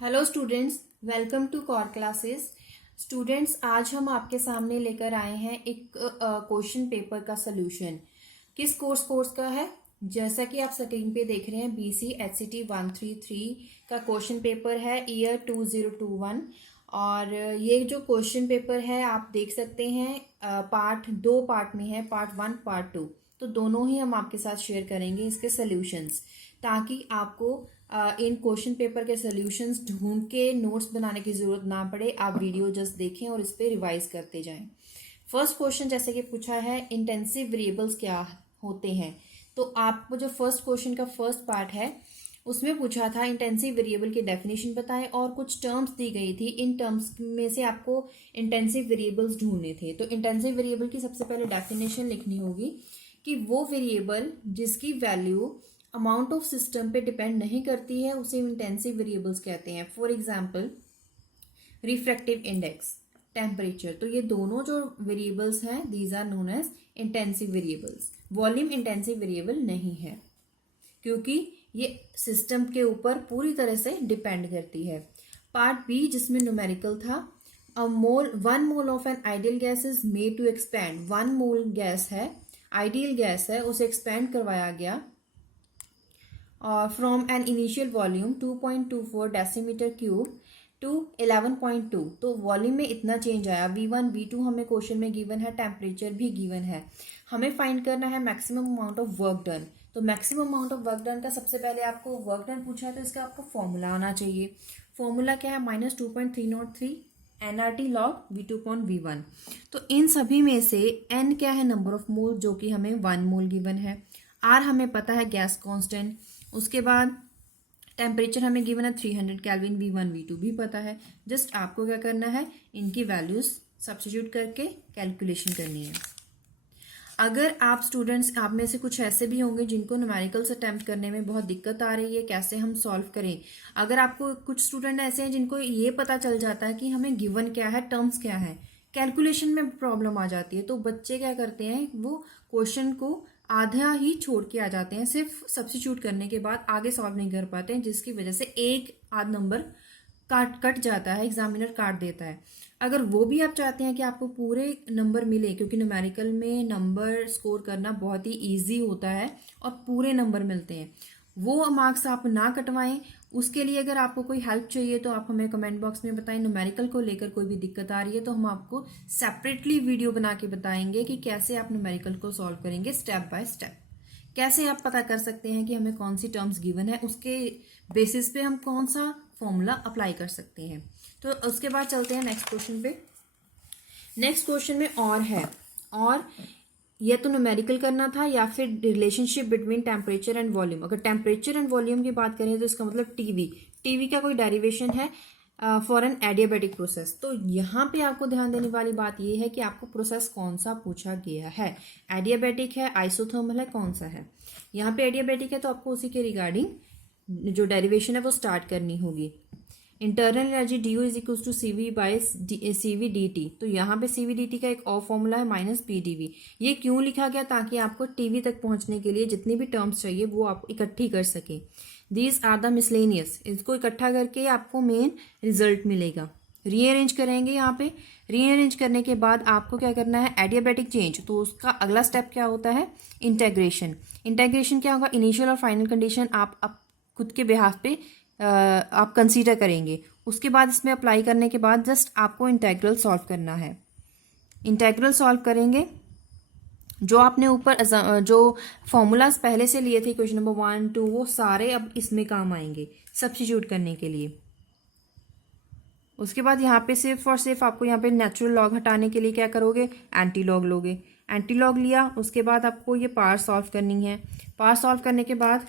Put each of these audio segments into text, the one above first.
Hello students, welcome to core classes. Students, आज हम आपके सामने लेकर आए हैं एक क्वेश्चन पेपर का सॉल्यूशन। किस कोर्स का है? जैसा कि आप स्क्रीन पे देख रहे हैं, बीसी एचसीटी 133 का क्वेश्चन पेपर है, ईयर 2021। और ये जो क्वेश्चन पेपर है आप देख सकते हैं, दो पार्ट में है, पार्ट 1 पार्ट 2। तो दोनों ही हम आपके साथ शेयर करेंगे इसके सॉल्यूशंस, ताकि आपको इन क्वेश्चन पेपर के सॉल्यूशंस ढूंढ के नोट्स बनाने की जरूरत ना पड़े। आप वीडियो जस्ट देखें और इस पे रिवाइज करते जाएं। फर्स्ट क्वेश्चन जैसे कि पूछा है, इंटेंसिव वेरिएबल्स क्या होते हैं। तो आपको जो फर्स्ट क्वेश्चन का फर्स्ट पार्ट है उसमें पूछा था इंटेंसिव वेरिएबल की डेफिनेशन बताएं, और कुछ टर्म्स दी गई थी। इन टर्म्स में से आपको इंटेंसिव वेरिएबल्स ढूंढने थे। तो इंटेंसिव वेरिएबल की सबसे पहले डेफिनेशन लिखनी होगी कि वो वेरिएबल जिसकी वैल्यू अमाउंट ऑफ सिस्टम पे डिपेंड नहीं करती है उसे इंटेंसिव वेरिएबल्स कहते हैं। For example, refractive index, temperature. तो ये दोनों जो वेरिएबल्स हैं, these are known as intensive variables. Volume intensive variable नहीं है, क्योंकि ये सिस्टम के ऊपर पूरी तरह से डिपेंड करती है। पार्ट बी जिसमें न्यूमेरिकल था, one mole of an ideal gas is made to expand. 1 mole gas है, आइडियल गैस है, उसे एक्सपैंड करवाया गया और from an initial volume 2.24 decimetre cube to 11.2। तो वॉल्यूम में इतना चेंज आया। V1 V2 हमें क्वेश्चन में गिवन है, टेम्परेचर भी गिवन है। हमें फाइंड करना है maximum amount of work done. तो maximum amount of work done का सबसे पहले आपको वर्क डन पूछा है, तो इसका आपको फॉर्मूला आना चाहिए। फॉर्मूला क्या है? -2.303 nRT log V2/V1। तो इन सभी में से n क्या है? नंबर ऑफ मोल, जो कि हमें 1 मोल गिवन है। R हमें पता है, गैस कांस्टेंट। उसके बाद टेम्परेचर हमें गिवन है 300 केल्विन। V1 V2 भी पता है। जस्ट आपको क्या करना है, इनकी वैल्यूज सब्स्टिट्यूट करके कैलकुलेशन करनी है। अगर आप स्टूडेंट्स, आप में से कुछ ऐसे भी होंगे जिनको न्यूमेरिकल्स अटेम्प्ट करने में बहुत दिक्कत आ रही है, कैसे हम सॉल्व करें। अगर आपको कुछ स्टूडेंट ऐसे हैं जिनको ये पता चल जाता है कि हमें गिवन क्या है, टर्म्स क्या है, कैलकुलेशन में प्रॉब्लम आ जाती है, तो बच्चे क्या करते हैं, वो क्वेश्चन को आधा ही छोड़ के आ जाते हैं। सिर्फ सब्स्टिट्यूट करने के बाद आगे सॉल्व नहीं कर पाते हैं, जिसकी वजह से एक आध नंबर कट जाता है, एग्जामिनर काट देता है। अगर वो भी आप चाहते हैं कि आपको पूरे नंबर मिले, क्योंकि न्यूमेरिकल में नंबर स्कोर करना बहुत ही इजी होता है और पूरे नंबर मिलते हैं, वो मार्क्स आप ना कटवाएं। उसके लिए अगर आपको कोई हेल्प चाहिए तो आप हमें कमेंट बॉक्स में बताएं। न्यूमेरिकल को लेकर कोई भी दिक्कत आ रही है तो हम आपको सेपरेटली वीडियो बना के बताएंगे कि कैसे आप न्यूमेरिकल को सॉल्व करेंगे स्टेप बाय स्टेप। कैसे आप पता कर सकते हैं कि हमें कौन सी टर्म्स गिवन है, उसके बेसिस पे हम कौन सा फॉर्मूला अप्लाई कर सकते हैं। तो उसके बाद चलते हैं नेक्स्ट क्वेश्चन पे। नेक्स्ट क्वेश्चन में और है, और यह तो न्यूमेरिकल करना था या फिर relationship between temperature and volume. अगर टेम्परेचर एंड वॉल्यूम की बात करें तो इसका मतलब टीवी का कोई डेरिवेशन है फॉर एन एडियाबेटिक प्रोसेस। तो यहाँ पे आपको ध्यान देने वाली बात यह है कि आपको प्रोसेस कौन सा पूछा गया है, एडियाबेटिक है, आइसोथर्मल है, कौन सा है। यहाँ पे एडियाबेटिक है तो आपको उसी के रिगार्डिंग जो डेरिवेशन है वो स्टार्ट करनी होगी। Internal energy DU is equal to CV dt। तो यहाँ पे CV dt का एक और फॉर्मूला है -PdV। ये क्यों लिखा गया? ताकि आपको टीवी तक पहुंचने के लिए जितनी भी टर्म्स चाहिए वो आप इकट्ठी कर सके। These are the miscellaneous. इसको इकट्ठा करके आपको मेन रिजल्ट मिलेगा। रीअरेंज करेंगे। यहाँ पे रीअरेंज करने के बाद आपको क्या करना है, एडियाबेटिक चेंज। तो उसका अगला स्टेप क्या होता है, इंटेग्रेशन। इंटेग्रेशन क्या होगा, इनिशियल और फाइनल कंडीशन आप खुद के बिहाफ पे आप कंसीडर करेंगे। उसके बाद इसमें अप्लाई करने के बाद जस्ट आपको इंटेग्रल सॉल्व करना है। इंटेग्रल सॉल्व करेंगे, जो आपने ऊपर जो फॉर्मूलाज पहले से लिए थे क्वेश्चन नंबर 1 2, वो सारे अब इसमें काम आएंगे सब्स्टिट्यूट करने के लिए। उसके बाद यहाँ पे सिर्फ और सिर्फ आपको यहाँ पे नेचुरल लॉग हटाने के लिए क्या करोगे, एंटी लॉग लोगे। एंटी लॉग लिया, उसके बाद आपको ये पावर सॉल्व करनी है। पावर सॉल्व करने के बाद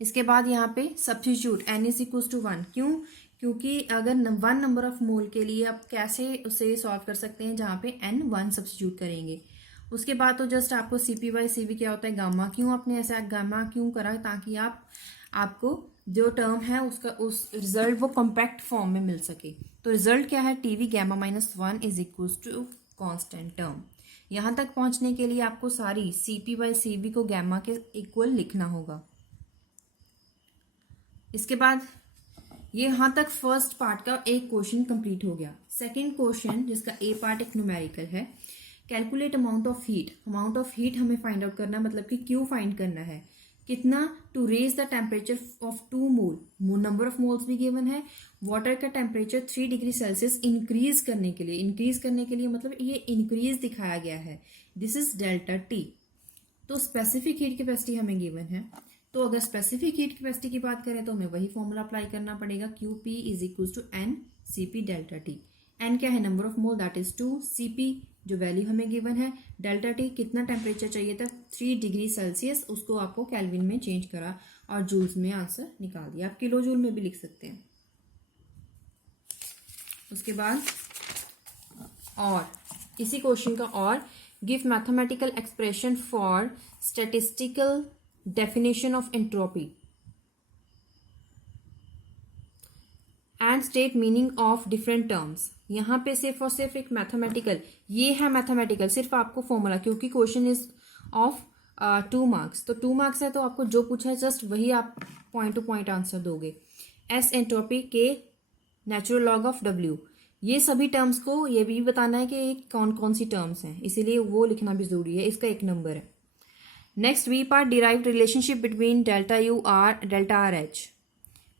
इसके बाद यहाँ पे substitute n is equal to 1। क्यों? क्योंकि अगर 1 नंबर ऑफ मोल के लिए आप कैसे उसे सॉल्व कर सकते हैं, जहाँ पे n 1 सब्स्टिट्यूट करेंगे। उसके बाद तो जस्ट आपको CP/CV क्या होता है, गामा। क्यों आपने ऐसा गामा क्यों करा, ताकि आपको जो टर्म है उसका उस रिजल्ट वो कॉम्पैक्ट फॉर्म में मिल सके। तो रिजल्ट क्या है, TV gamma -1 is equal to constant term. यहाँ तक पहुंचने के लिए आपको सारी CP/CV को गामा के इक्वल लिखना होगा। इसके बाद ये यहाँ तक फर्स्ट पार्ट का एक क्वेश्चन कंप्लीट हो गया। सेकंड क्वेश्चन जिसका ए पार्ट एक न्यूमेरिकल है, calculate amount of heat. Amount of heat हमें फाइंड आउट करना है, मतलब कि क्यू फाइंड करना है, कितना to raise the temperature of 2 मोल। नंबर ऑफ मोल्स भी गिवन है। वाटर का टेम्परेचर 3 डिग्री सेल्सियस इंक्रीज करने के लिए मतलब ये इंक्रीज दिखाया गया है। This is delta T. तो स्पेसिफिक हीट कैपेसिटी हमें गिवन है, तो अगर स्पेसिफिक हीट कैपेसिटी की बात करें तो हमें वही फॉर्मूला अप्लाई करना पड़ेगा, Q P is equal to N C P delta T. N क्या है, number of mole, that is 2। C P जो वैल्यू हमें गिवन है, डेल्टा टी कितना टेम्परेचर चाहिए था, 3 डिग्री सेल्सियस, उसको आपको केल्विन में चेंज करा और जूल्स में आंसर निकाल दिया। आप किलो जूल में भी लिख सकते हैं। उसके बाद और इसी क्वेश्चन का और, give mathematical expression for statistical definition of entropy and state meaning of different terms. यहाँ पे सिर्फ और सिर्फ एक मैथमेटिकल, ये है मैथमेटिकल, सिर्फ आपको फॉर्मूला, क्योंकि क्वेश्चन इज ऑफ 2 मार्क्स, तो 2 मार्क्स है तो आपको जो पूछा है जस्ट वही आप पॉइंट टू पॉइंट आंसर दोगे। एस एंट्रोपी, के नेचुरल लॉग ऑफ डब्ल्यू, ये सभी टर्म्स को ये भी बताना है कि कौन कौन सी टर्म्स हैं, इसीलिए वो लिखना भी जरूरी है। इसका 1 नंबर है। Next B part, derived relationship between delta U or delta R H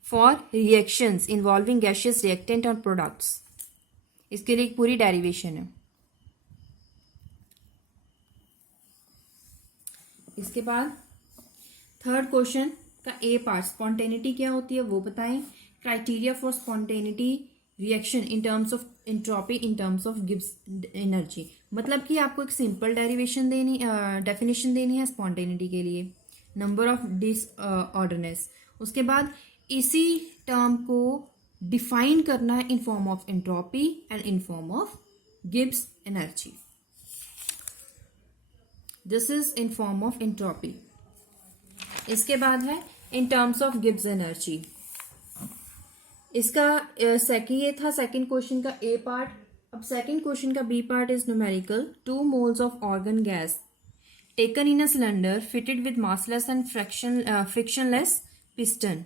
for reactions involving gaseous reactant और प्रोडक्ट्स। इसके लिए एक पूरी डेरिवेशन है। इसके बाद थर्ड क्वेश्चन का ए पार्ट, स्पॉन्टेनिटी क्या होती है वो बताएं। Criteria for spontaneity reaction in terms of entropy in terms of Gibbs energy, मतलब कि आपको एक सिंपल डेरिवेशन देनी, डेफिनेशन देनी है स्पॉन्टेनिटी के लिए, नंबर ऑफ डिसऑर्डरनेस। उसके बाद इसी टर्म को डिफाइन करना है in form of entropy and in form of Gibbs energy. This is in form of entropy. इसके बाद है in terms of Gibbs energy. इसका ये था सेकंड क्वेश्चन का ए पार्ट। अब सेकंड क्वेश्चन का B part is numerical. 2 moles of organ gas taken in a cylinder fitted with massless and frictionless piston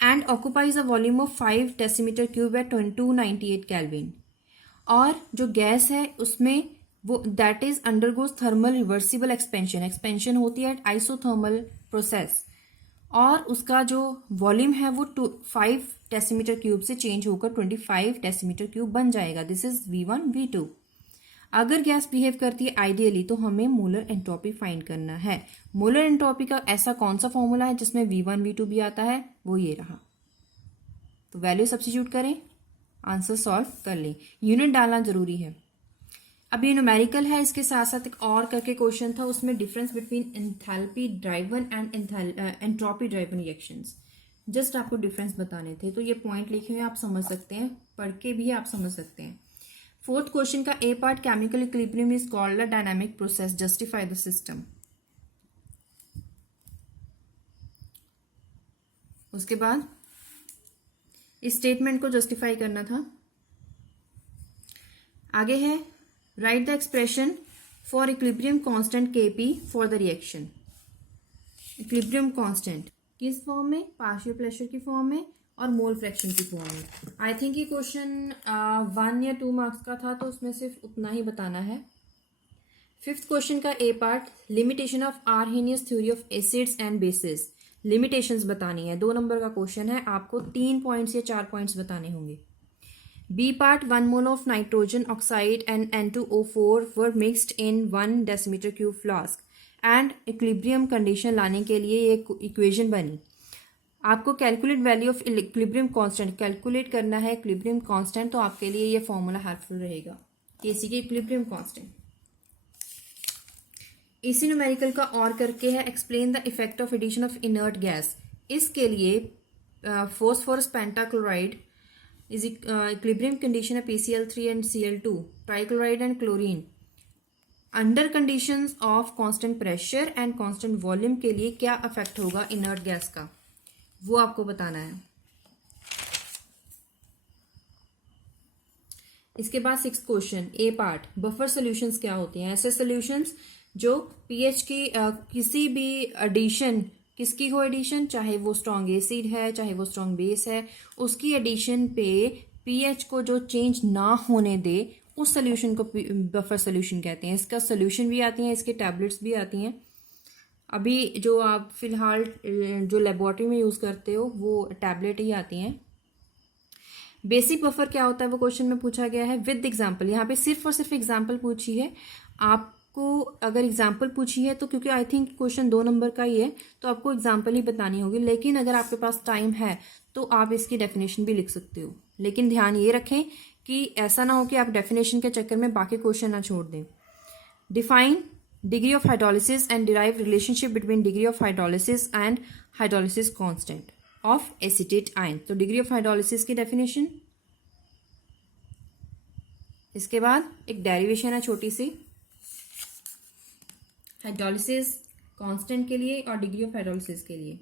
and occupies a volume of 5 decimeter cube at 298 Kelvin। और जो gas है उसमें वो that is undergoes thermal reversible expansion होती है isothermal process, और उसका जो वॉल्यूम है वो 5 डेसीमीटर क्यूब से चेंज होकर 25 डेसीमीटर क्यूब बन जाएगा। This is V1 V2। अगर गैस बिहेव करती है आइडियली तो हमें मोलर एंट्रोपी फाइंड करना है। मोलर एंट्रोपी का ऐसा कौन सा फॉर्मूला है जिसमें V1 V2 भी आता है, वो ये रहा। तो वैल्यू सब्स्टिट्यूट करें, आंसर सॉल्व कर लें। यूनिट डालना जरूरी है। अब ये न्यूमेरिकल है, इसके साथ साथ एक और करके क्वेश्चन था, उसमें difference between enthalpy driven and entropy driven reactions. Just आपको डिफरेंस बताने थे, तो ये पॉइंट लिखे हुए आप समझ सकते हैं, पढ़ के भी आप समझ सकते हैं। फोर्थ क्वेश्चन का A part, chemical equilibrium is called a dynamic process, justify the system. उसके बाद इस स्टेटमेंट को जस्टिफाई करना था। आगे है, right the expression for equilibrium constant Kp for the reaction. Equilibrium constant किस फॉर्म में, पार्शियल प्रेशर की फॉर्म में और मोल फ्रैक्शन की फॉर्म में। आई थिंक ये क्वेश्चन 1 या 2 मार्क्स का था, तो उसमें सिर्फ उतना ही बताना है। फिफ्थ क्वेश्चन का A part, limitation of Arrhenius theory of acids and bases. Limitations बतानी है, 2 नंबर का क्वेश्चन है, आपको 3 पॉइंट्स या 4 पॉइंट्स बताने होंगे। B part, 1 mole of nitrogen oxide and N2O4 were mixed in 1 decimeter cube flask and equilibrium condition लाने के लिए ये इक्वेशन बनी। आपको calculate value of equilibrium constant calculate करना है, इक्विलिब्रियम कांस्टेंट, तो आपके लिए ये फॉर्मूला हेल्पफुल रहेगा, Kc के इक्विलिब्रियम कांस्टेंट। इसी न्यूमेरिकल का और करके है, explain the effect of addition of inert gas. इसके लिए phosphorus pentachloride is equilibrium condition है PCl3 and Cl2, trichloride and chlorine under conditions of constant pressure and constant volume के लिए क्या अफेक्ट होगा इनर्ट गैस का, वो आपको बताना है। इसके बाद 6th क्वेश्चन ए पार्ट, बफर सॉल्यूशंस क्या होती हैं। ऐसे सॉल्यूशंस जो पीएच की किसी भी एडिशन किसकी हो एडिशन, चाहे वो स्ट्रॉन्ग एसिड है चाहे वो स्ट्रॉन्ग बेस है, उसकी एडिशन पे पीएच को जो चेंज ना होने दे उस सोल्यूशन को बफर सोल्यूशन कहते हैं। इसका सोल्यूशन भी आती हैं, इसके टैबलेट्स भी आती हैं। अभी जो आप फिलहाल जो लेबोरेटरी में यूज़ करते हो वो टैबलेट ही आती हैं। बेसिक बफर क्या होता है वो क्वेश्चन में पूछा गया है विद एग्जाम्पल। यहाँ पे सिर्फ और सिर्फ एग्जाम्पल पूछी है। आपको अगर एग्जाम्पल पूछी है तो क्योंकि आई थिंक क्वेश्चन 2 नंबर का ही है तो आपको एग्जाम्पल ही बतानी होगी, लेकिन अगर आपके पास टाइम है तो आप इसकी डेफिनेशन भी लिख सकते हो। लेकिन ध्यान ये रखें कि ऐसा ना हो कि आप डेफिनेशन के चक्कर में बाकी क्वेश्चन ना छोड़ दें। Define degree of hydrolysis and derive relationship between degree of hydrolysis and hydrolysis constant of acetate ion. तो डिग्री ऑफ हाइड्रोलिसिस की डेफिनेशन, इसके बाद एक डेरिवेशन है छोटी सी हाइड्रोलिसिस कांस्टेंट के लिए और डिग्री ऑफ हाइड्रोलिसिस के लिए।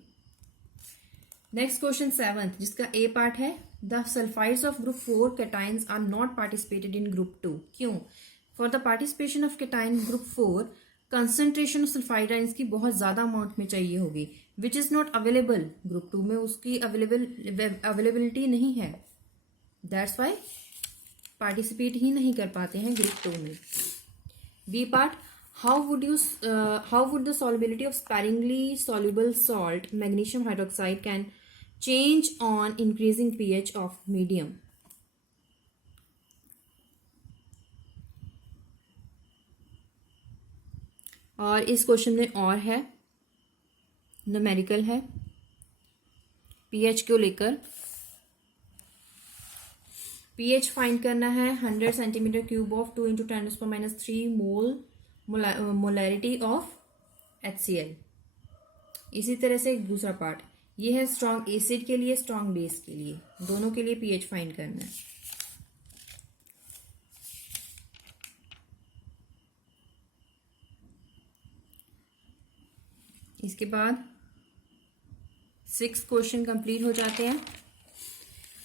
नेक्स्ट क्वेश्चन 7th जिसका ए पार्ट है, the sulphides of group 4 cations are not participated in group 2। क्यों? For the participation of cation group 4 concentration of sulphide ions की बहुत ज्यादा अमाउंट में चाहिए होगी, which is not available. Group 2 में उसकी अवेलेबिलिटी नहीं है, दैट्स वाई पार्टिसिपेट ही नहीं कर पाते हैं ग्रुप 2 में। B part, how would the solubility of sparingly soluble salt magnesium hydroxide can change on increasing pH of medium। और इस क्वेश्चन में और है, न्यूमेरिकल है पीएच को लेकर। पीएच फाइंड करना है 100 centimetre cube of 2 × 10⁻³ mole molarity of HCl। इसी तरह से एक दूसरा पार्ट ये है स्ट्रॉन्ग एसिड के लिए स्ट्रॉन्ग बेस के लिए, दोनों के लिए पीएच फाइंड करना है। इसके बाद 6 क्वेश्चन कंप्लीट हो जाते हैं।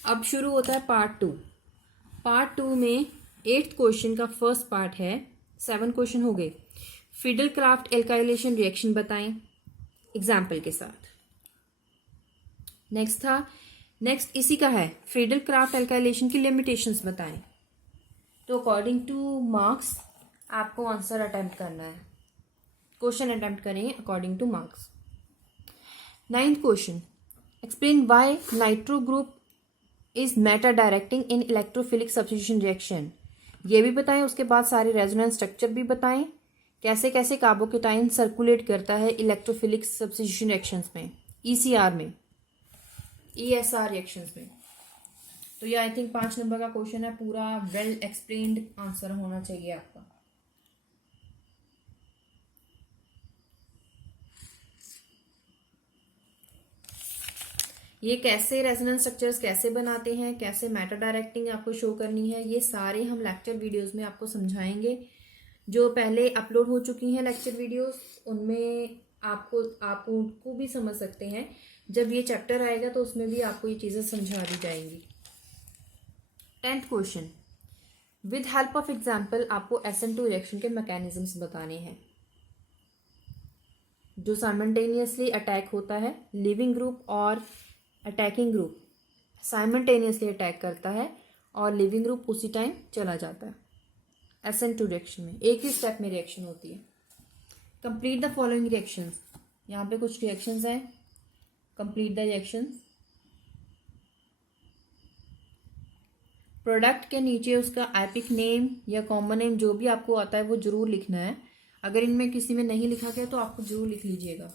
अब शुरू होता है पार्ट 2। पार्ट 2 में 8th क्वेश्चन का फर्स्ट पार्ट है। 7 क्वेश्चन हो गए। फिडल क्राफ्ट एल्काइलेशन रिएक्शन बताएं एग्जाम्पल के साथ। नेक्स्ट इसी का है फिडल क्राफ्ट एल्काइलेशन की लिमिटेशंस बताएं। तो अकॉर्डिंग टू मार्क्स आपको आंसर अटेम्प्ट करना है, क्वेश्चन अटेम्प्ट करेंगे according two marks. 9th question, explain why nitro group is Meta directing in electrophilic substitution reaction. ये भी बताएं, उसके बाद सारे रेजोनेंस स्ट्रक्चर भी बताएं, कैसे कैसे कार्बोकेटाइन सर्कुलेट करता है इलेक्ट्रोफिलिक सब्स्टिट्यूशन रिएक्शंस में, ईसीआर में, ईएसआर रिएक्शंस में। तो ये आई थिंक 5 नंबर का क्वेश्चन है, पूरा वेल एक्सप्लेन्ड आंसर होना चाहिए आपका। ये कैसे रेजोनेंस स्ट्रक्चर्स कैसे बनाते हैं, कैसे मैटर डायरेक्टिंग आपको शो करनी है, ये सारे हम लेक्चर वीडियोस में आपको समझाएंगे। जो पहले अपलोड हो चुकी हैं लेक्चर वीडियोस उनमें आप उनको भी समझ सकते हैं। जब ये चैप्टर आएगा तो उसमें भी आपको ये चीज़ें समझा दी जाएंगी। 10th question, with help of example आपको SN2 रिएक्शन के मैकेनिज्म्स बताने हैं। जो साइमल्टेनियसली अटैक होता है, लिविंग ग्रुप और अटैकिंग ग्रुप साइमल्टेनियसली अटैक करता है और लिविंग ग्रुप उसी टाइम चला जाता है। SN2 रिएक्शन में एक ही स्टेप में रिएक्शन होती है। कंप्लीट द फॉलोइंग रिएक्शंस, यहाँ पे कुछ रिएक्शंस हैं, कंप्लीट द रिएक्शंस। प्रोडक्ट के नीचे उसका एपिक नेम या कॉमन नेम जो भी आपको आता है वो जरूर लिखना है। अगर इनमें किसी में नहीं लिखा गया तो आपको जरूर लिख लीजिएगा।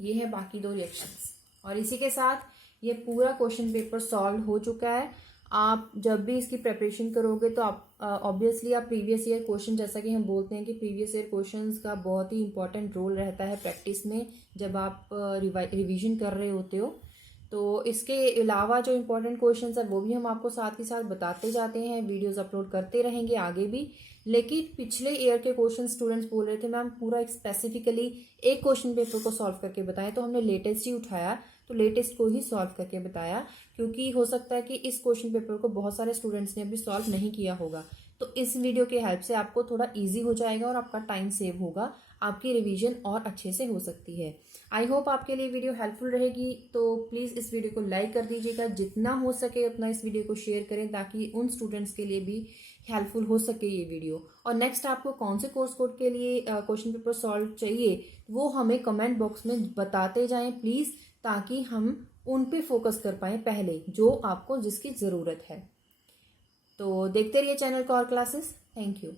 ये है बाकी 2 रिएक्शंस और इसी के साथ ये पूरा क्वेश्चन पेपर सॉल्व हो चुका है। आप जब भी इसकी प्रिपरेशन करोगे तो आप ऑब्वियसली आप प्रीवियस ईयर क्वेश्चन, जैसा कि हम बोलते हैं कि प्रीवियस ईयर क्वेश्चंस का बहुत ही इंपॉर्टेंट रोल रहता है प्रैक्टिस में जब आप रिवीजन कर रहे होते हो। तो इसके अलावा जो इम्पोर्टेंट क्वेश्चंस है वो भी हम आपको साथ ही साथ बताते जाते हैं, वीडियोस अपलोड करते रहेंगे आगे भी। लेकिन पिछले ईयर के क्वेश्चन स्टूडेंट्स बोल रहे थे मैम पूरा एक स्पेसिफिकली एक क्वेश्चन पेपर को सॉल्व करके बताएं, तो हमने लेटेस्ट ही उठाया, तो लेटेस्ट को ही सॉल्व करके बताया, क्योंकि हो सकता है कि इस क्वेश्चन पेपर को बहुत सारे स्टूडेंट्स ने अभी सॉल्व नहीं किया होगा। तो इस वीडियो के हेल्प से आपको थोड़ा इजी हो जाएगा और आपका टाइम सेव होगा, आपकी रिवीजन और अच्छे से हो सकती है। आई होप आपके लिए वीडियो हेल्पफुल रहेगी, तो प्लीज़ इस वीडियो को लाइक कर दीजिएगा, जितना हो सके उतना इस वीडियो को शेयर करें ताकि उन स्टूडेंट्स के लिए भी हेल्पफुल हो सके ये वीडियो। और नेक्स्ट आपको कौन से कोर्स कोड के लिए क्वेश्चन पेपर सॉल्व चाहिए वो हमें कमेंट बॉक्स में बताते जाएं प्लीज़, ताकि हम उन पे फोकस कर पाएँ पहले, जो आपको जिसकी ज़रूरत है। तो देखते रहिए चैनल को और क्लासेस। Thank you.